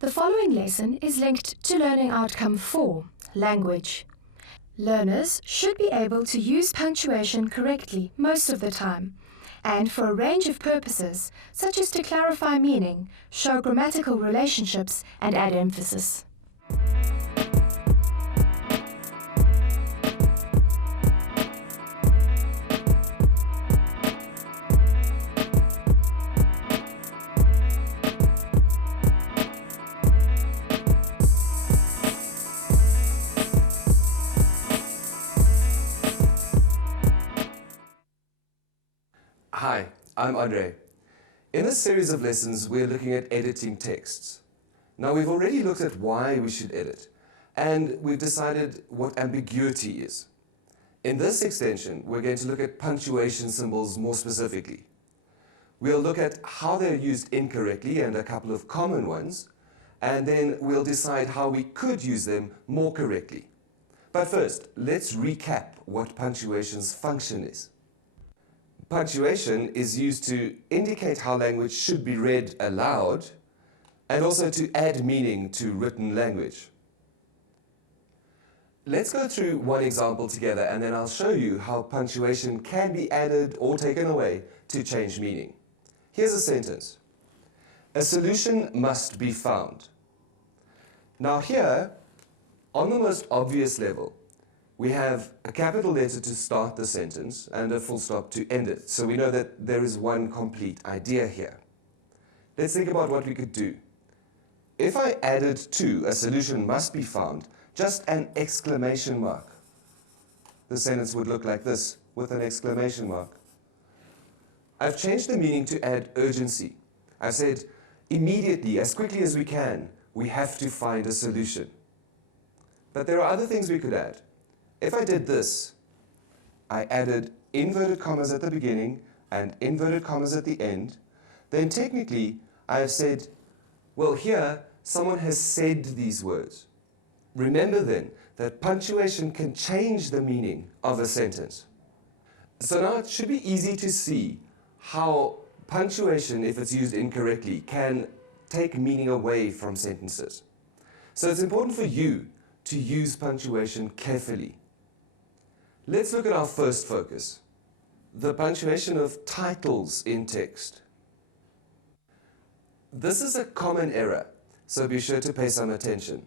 The following lesson is linked to Learning Outcome 4, Language. Learners should be able to use punctuation correctly most of the time, and for a range of purposes, such as to clarify meaning, show grammatical relationships, and add emphasis. Hi, I'm Andre. In this series of lessons, we're looking at editing texts. Now, we've already looked at why we should edit, and we've decided what ambiguity is. In this extension, we're going to look at punctuation symbols more specifically. We'll look at how they're used incorrectly and a couple of common ones, and then we'll decide how we could use them more correctly. But first, let's recap what punctuation's function is. Punctuation is used to indicate how language should be read aloud and also to add meaning to written language. Let's go through one example together and then I'll show you how punctuation can be added or taken away to change meaning. Here's a sentence. A solution must be found. Now here, on the most obvious level, we have a capital letter to start the sentence and a full stop to end it. So we know that there is one complete idea here. Let's think about what we could do. If I added to a solution must be found, just an exclamation mark, the sentence would look like this with an exclamation mark. I've changed the meaning to add urgency. I've said immediately, as quickly as we can, we have to find a solution. But there are other things we could add. If I did this, I added inverted commas at the beginning and inverted commas at the end, then technically I have said, well, here someone has said these words. Remember then that punctuation can change the meaning of a sentence. So now it should be easy to see how punctuation, if it's used incorrectly, can take meaning away from sentences. So it's important for you to use punctuation carefully. Let's look at our first focus, the punctuation of titles in text. This is a common error, so be sure to pay some attention.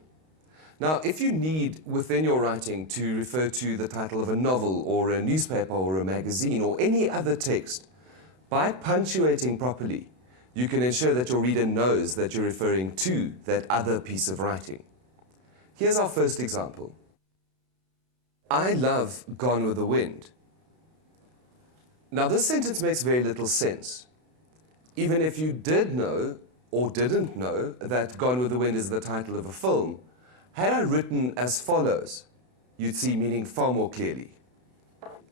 Now, if you need within your writing to refer to the title of a novel or a newspaper or a magazine or any other text, by punctuating properly, you can ensure that your reader knows that you're referring to that other piece of writing. Here's our first example. I love Gone with the Wind. Now this sentence makes very little sense. Even if you did know or didn't know that Gone with the Wind is the title of a film, had I written as follows, you'd see meaning far more clearly.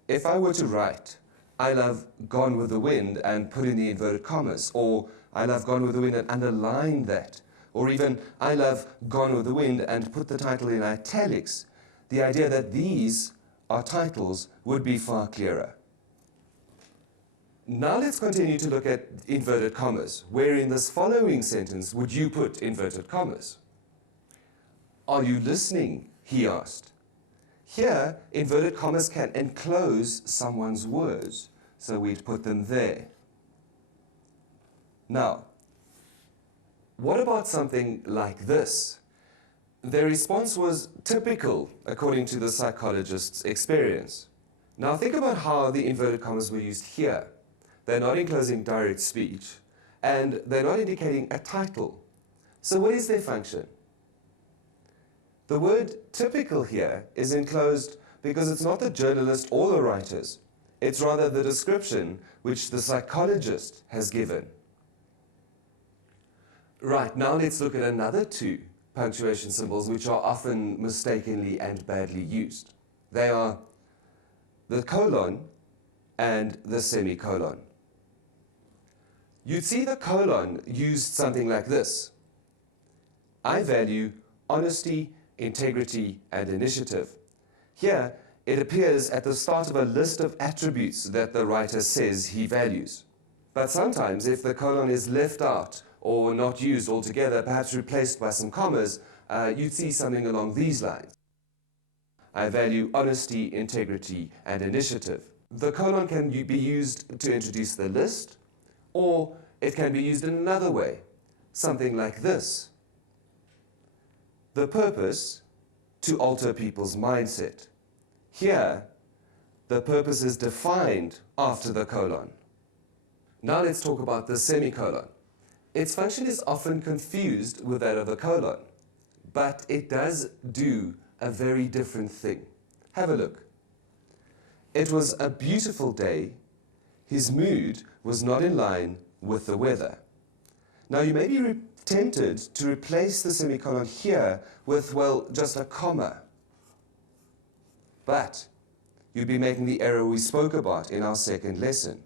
If I were to write, I love Gone with the Wind and put in the inverted commas, or I love Gone with the Wind and underline that, or even I love Gone with the Wind and put the title in italics, the idea that these are titles would be far clearer. Now let's continue to look at inverted commas. Where in this following sentence would you put inverted commas? Are you listening? He asked. Here, inverted commas can enclose someone's words, so we'd put them there. Now, what about something like this? Their response was typical, according to the psychologist's experience. Now think about how the inverted commas were used here. They're not enclosing direct speech, and they're not indicating a title. So what is their function? The word typical here is enclosed because it's not the journalist or the writers. It's rather the description which the psychologist has given. Right, now let's look at another two punctuation symbols which are often mistakenly and badly used. They are the colon and the semicolon. You'd see the colon used something like this. I value honesty, integrity, and initiative. Here, it appears at the start of a list of attributes that the writer says he values. But sometimes, if the colon is left out or not used altogether, perhaps replaced by some commas, you'd see something along these lines. I value honesty, integrity, and initiative. The colon can be used to introduce the list, or it can be used in another way, something like this. The purpose, to alter people's mindset. Here, the purpose is defined after the colon. Now let's talk about the semicolon. Its function is often confused with that of the colon, but it does do a very different thing. Have a look. It was a beautiful day. His mood was not in line with the weather. Now you may be tempted to replace the semicolon here with, well, just a comma. But you'd be making the error we spoke about in our second lesson.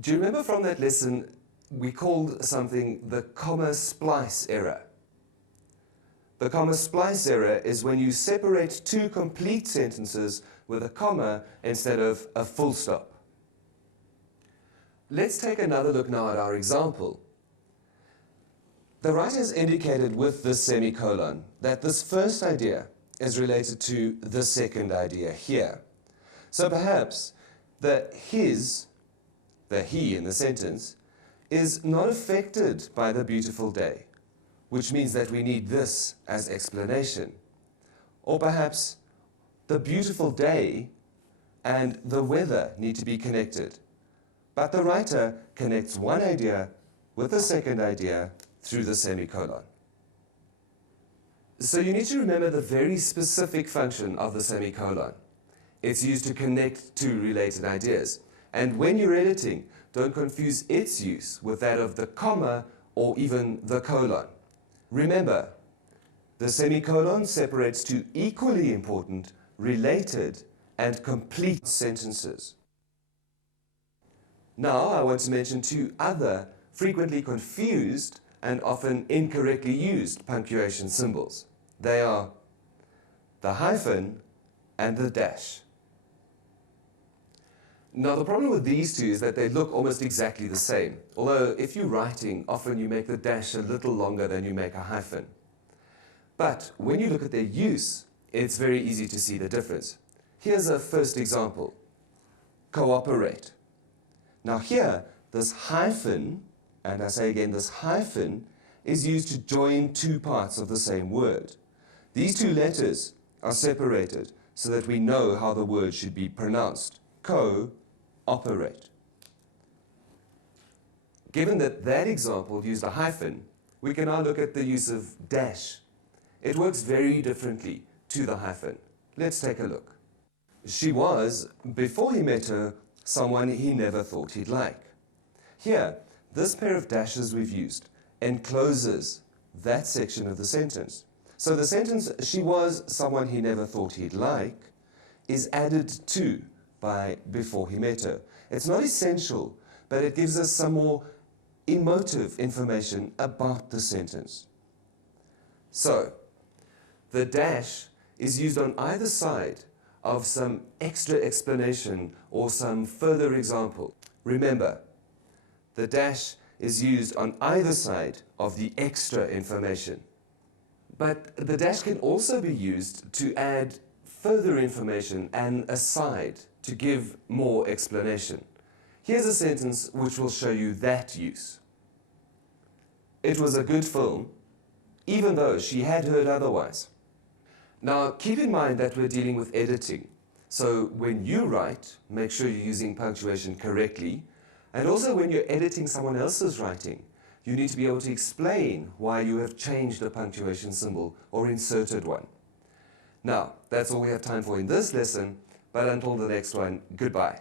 Do you remember from that lesson we called something the comma splice error? The comma splice error is when you separate two complete sentences with a comma instead of a full stop. Let's take another look now at our example. The writer has indicated with this semicolon that this first idea is related to the second idea here. So perhaps the he in the sentence, is not affected by the beautiful day, which means that we need this as explanation. Or perhaps the beautiful day and the weather need to be connected. But the writer connects one idea with the second idea through the semicolon. So you need to remember the very specific function of the semicolon. It's used to connect two related ideas. And when you're editing, don't confuse its use with that of the comma or even the colon. Remember, the semicolon separates two equally important, related, and complete sentences. Now I want to mention two other frequently confused and often incorrectly used punctuation symbols. They are the hyphen and the dash. Now the problem with these two is that they look almost exactly the same. Although if you're writing, often you make the dash a little longer than you make a hyphen. But when you look at their use, it's very easy to see the difference. Here's a first example. Cooperate. Now here, this hyphen, and I say again, this hyphen, is used to join two parts of the same word. These two letters are separated so that we know how the word should be pronounced. Cooperate. Given that that example used a hyphen, we can now look at the use of dash. It works very differently to the hyphen. Let's take a look. She was, before he met her, someone he never thought he'd like. Here, this pair of dashes we've used encloses that section of the sentence. So the sentence, she was someone he never thought he'd like, is added to by before he met her. It's not essential, but it gives us some more emotive information about the sentence. So, the dash is used on either side of some extra explanation or some further example. Remember, the dash is used on either side of the extra information. But the dash can also be used to add further information and aside to give more explanation. Here's a sentence which will show you that use. It was a good film, even though she had heard otherwise. Now, keep in mind that we're dealing with editing. So when you write, make sure you're using punctuation correctly. And also when you're editing someone else's writing, you need to be able to explain why you have changed a punctuation symbol or inserted one. Now, that's all we have time for in this lesson, but until the next one, goodbye.